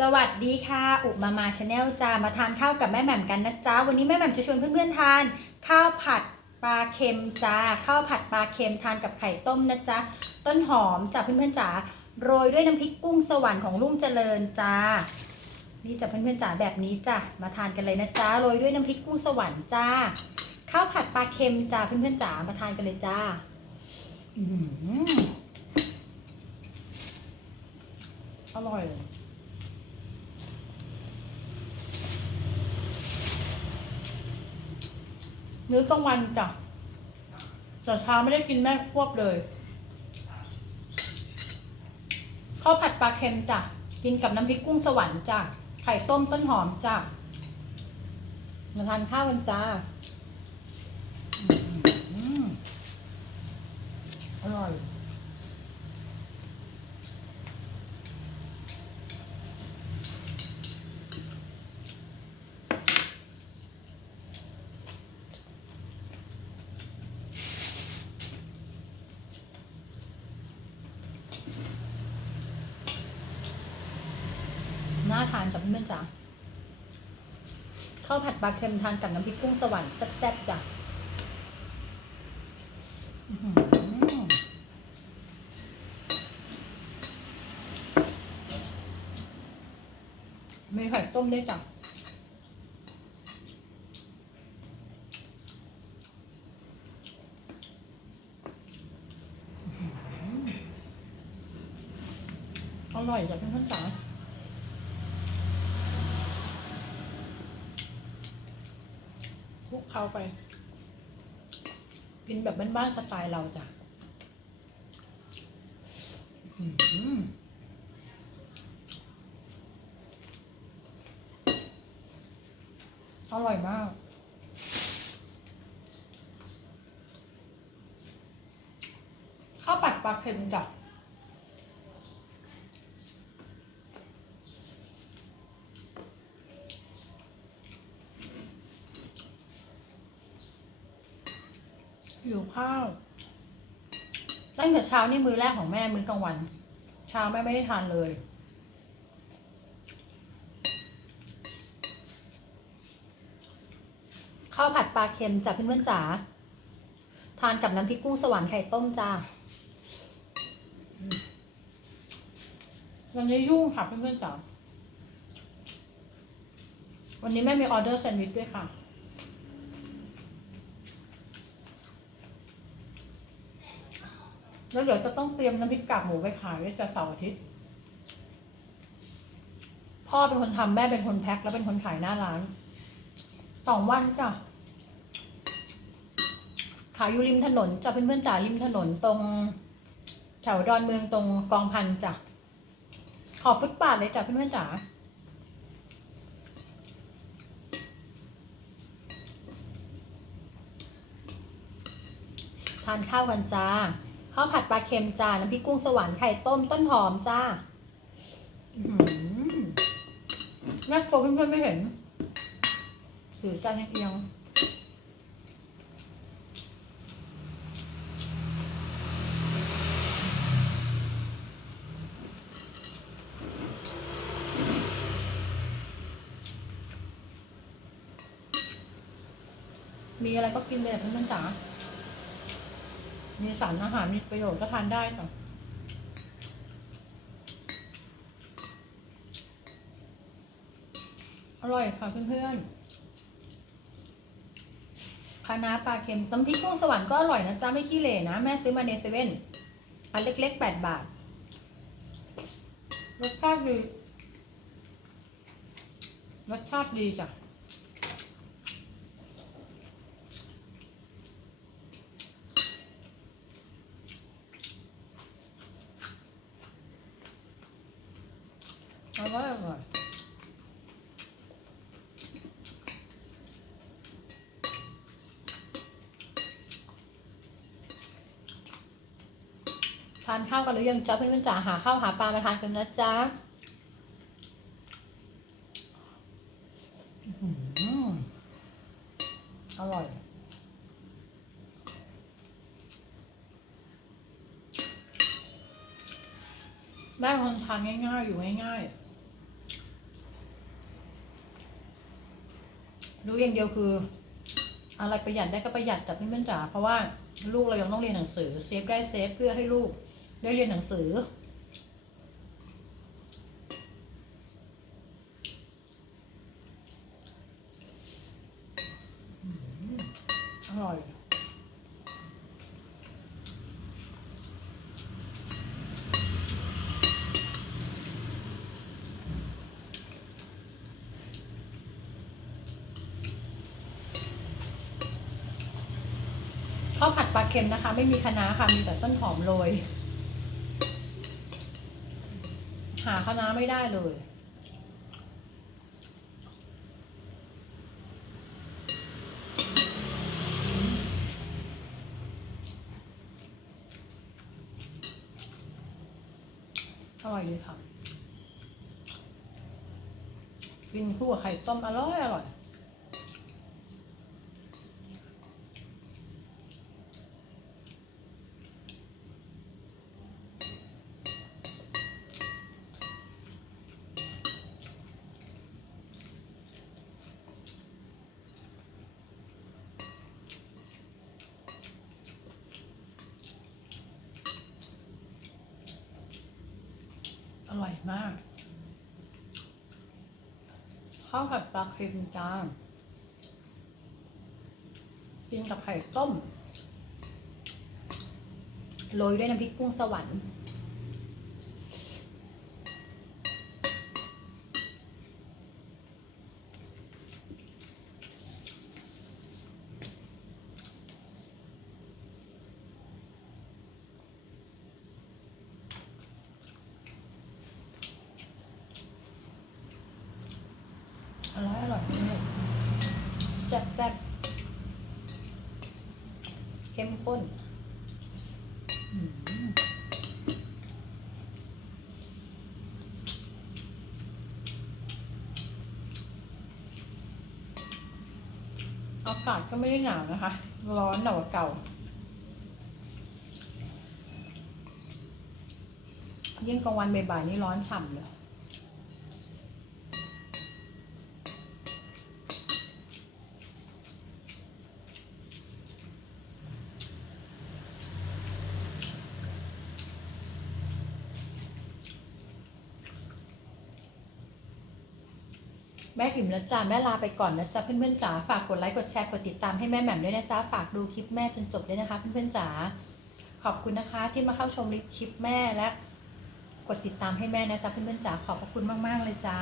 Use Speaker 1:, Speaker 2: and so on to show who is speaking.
Speaker 1: สวัสดีค่ะ อุบมามาชาแนลจ้ามาทานข้าวกับแม่แหม่มกันนะจ๊ะวันนี้แม่แหม่มจะชวนเพื่อนๆทาน ข้าวผัดปลาเค็มจ้าข้าวผัดปลาเค็มทานกับไข่ต้มนะจ๊ะต้นหอมจ้ะเพื่อนๆจ๋าโรยด้วยน้ำพริกกุ้งสวรรค์ของลุงเจริญจ้านี่จ้ะเพื่อนๆจ๋าแบบนี้จ้ะมาทานกันเลยนะจ๊ะโรยด้วยน้ำพริกกุ้งสวรรค์จ้าข้าวผัดปลาเค็มจ้าเพื่อนๆจ๋ามาทานกันเลยจ้าอร่อย มื้อกลางวันจ้ะแต่เช้าไม่ได้กินแม่ควบเลยข้าวผัดปลาเค็มจ้ะกินกับน้ำพริกกุ้งสวรรค์จ้ะไข่ต้มต้นหอมจ้ะมาทานข้าวกันจ้าอืมอร่อย น่าทานจ้ะเพื่อนๆจ้ะข้าวผัดปลาเค็มทานกับน้ำพริกกุ้งสวรรค์แซ่บๆจ้ะอื้อหือมีไข่ต้มด้วยจ้ะอร่อยจ้ะเพื่อนๆจ๋า คลุกเข้าไป กินแบบบ้านๆสไตล์เราจ้ะอร่อยมากข้าวผัดปลาเค็มจ้ะ หิวข้าวตั้งแต่เช้านี่มื้อแรกของแม่มื้อกลางวัน เช้าแม่ไม่ได้ทานเลยข้าวผัดปลาเค็มจากเพื่อนๆจ๋าทานกับน้ำพริกกุ้งสวรรค์ไข่ต้มจ้าอืมวันนี้ยุ่งค่ะเพื่อนๆจ๋าวันนี้แม่มีออเดอร์แซนด์วิชด้วยค่ะ แล้วเดี๋ยวจะต้องเตรียมน้ำพริกกากหมูไปขายไว้จะเสาร์อาทิตย์ พ่อเป็นคนทำแม่เป็นคนแพ็คแล้วเป็นคนขายหน้าร้านสองวันจ้ะ ขายอยู่ริมถนนจะเป็นเพื่อนจ๋าริมถนนตรง แถวดอนเมืองตรงกองพันจ้ะ ขอบฟุตบาทเลยจ้ะเพื่อนๆจ๋าทานข้าวกันจ้า ข้าวผัดปลาเค็มจ้าน้ำพริกกุ้งสวรรค์ไข่ต้มต้นหอมจ้าอื้อหือแม่โกลัวเพื่อนๆไม่เห็นถือจานเอียงมีอะไรก็กินเลยเพื่อนๆจ๋า มีสารอาหารมีประโยชน์ก็ทานได้ค่ะอร่อยค่ะเพื่อนๆคานาปลาเค็มน้ำพริกกุ้งสวรรค์ก็อร่อยนะจ๊ะไม่ขี้เหร่นะ แม่ซื้อมาในเซเว่นอันเล็กๆแปดบาท รสชาติดี รสชาติดีจ้ะานข้าวกันหรือยังจ๊ะเพื่อนๆจ๋าหาข้าวหาปลามาทานกันนะจ๊ะอร่อยได้คนทานง่ายๆ อยู่ง่ายๆ รู้อย่างเดียวคือ อะไรประหยัดได้ก็ประหยัดแต่เพื่อนๆจ๋าเพราะว่าลูกเรายังต้องเรียนหนังสือ เซฟได้เซฟเพื่อให้ลูก ได้เรียนหนังสือ อร่อยข้าวผัดปลาเค็มนะคะ ไม่มีคะน้าค่ะ มีแต่ต้นหอมโรย หาคะน้าไม่ได้เลย อร่อยเลยค่ะ กินคู่กับไข่ต้มอร่อยอร่อย ร่อยมาก ข้าวผัดปลาเค็มจานกินกับไข่ต้ม โรยด้วยน้ำพริกกุ้งสวรรค์ ร่อยอร่อยมากแซ่บแซ่บเข้มข้นอากาศก็ไม่ได้หนาวนะคะ ร้อนหนาวเก่า ยิ่งกลางวันบ่ายๆนี่ร้อนฉ่ำเลย แม่อิ่มแล้วจ้าแม่ลาไปก่อนนะจ้าเพื่อนๆจ๋าฝากกดไลค์กดแชร์กดติดตามให้แม่แหม่มด้วยนะจ้าฝากดูคลิปแม่จนจบด้วยนะคะ เพื่อนๆจ๋าขอบคุณนะคะที่มาเข้าชมคลิปแม่และ กดติดตามให้แม่นะจ๊ะเพื่อนๆจ๋าขอบพระคุณมากๆเลยจ้า